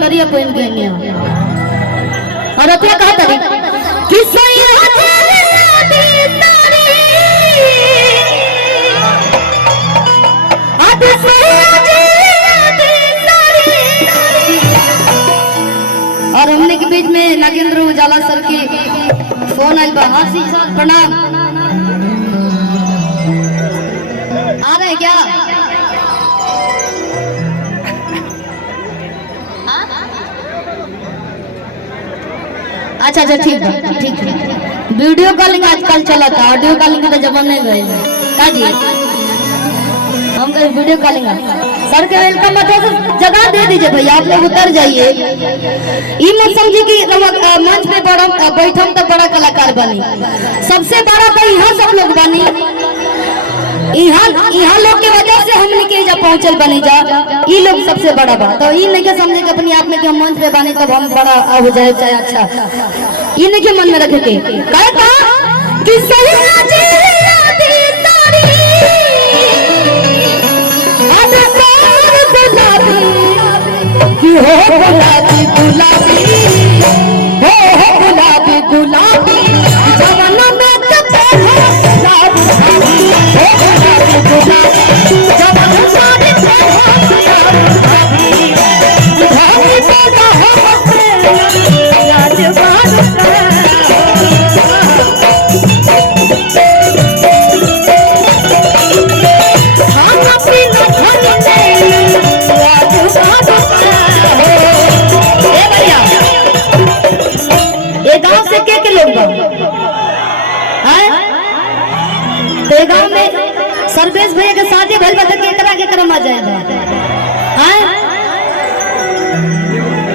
करिए पहन के निया और अतिया कहा तरी कि सैया दी तारी अब सैया दी तारी। और हमने के बीच में नागेंद्र उजाला सर की फोन आइल बा। हाँ जी सर प्रणाम। आ रहे क्या? अच्छा अच्छा ठीक है ठीक है। वीडियो कॉलिंग आजकल चला था, ऑडियो कॉलिंग का जमाना नहीं गए का जी। हम कह वीडियो कॉलिंग सर के वेलकम मतलब जगह दे दीजिए भैया, आप लोग उतर जाइए। ये मत समझिए कि मंच पे बड़ा बैठम तो बड़ा कलाकार बनी, सबसे बड़ा तो यहाँ सब लोग बनी। यहाँ लोग के वजह से हम के जा पहुंचल बनी जा, ये लोग सबसे बड़ा बात। तो ये नहीं के समझे कि अपने आप में कि हम मंच पे बने तब हम बड़ा हो जाए चाहे अच्छा, ये नहीं के मन में रखे के कहता कि सैया जी दी तारी अब प्यार गुलाबी कि हो गुलाबी गुलाबी हो गुलाबी गुलाबी जवाना में कच्चा है गुलाबी हो गुलाबी गुलाबी जवाना सारी है गुलाबी गुलाबी बोला हो याद बात खाना पीना खाने याद बात। ए भैया ये गांव से के लोग तो गांव में सर्वेश भैया के शादी भइल बा के करा मजा जाएगा हैं।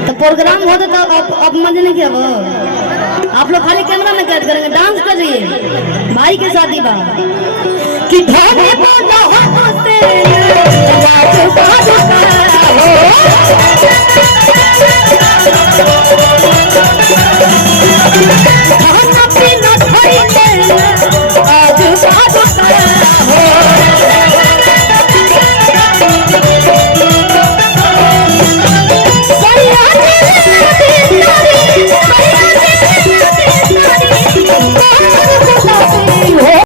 तो प्रोग्राम होता तो अब मजे नहीं किया वो आप लोग खाली कैमरा में कैद करेंगे, डांस कर रही है भाई के शादी बा कि धोने बोला हो से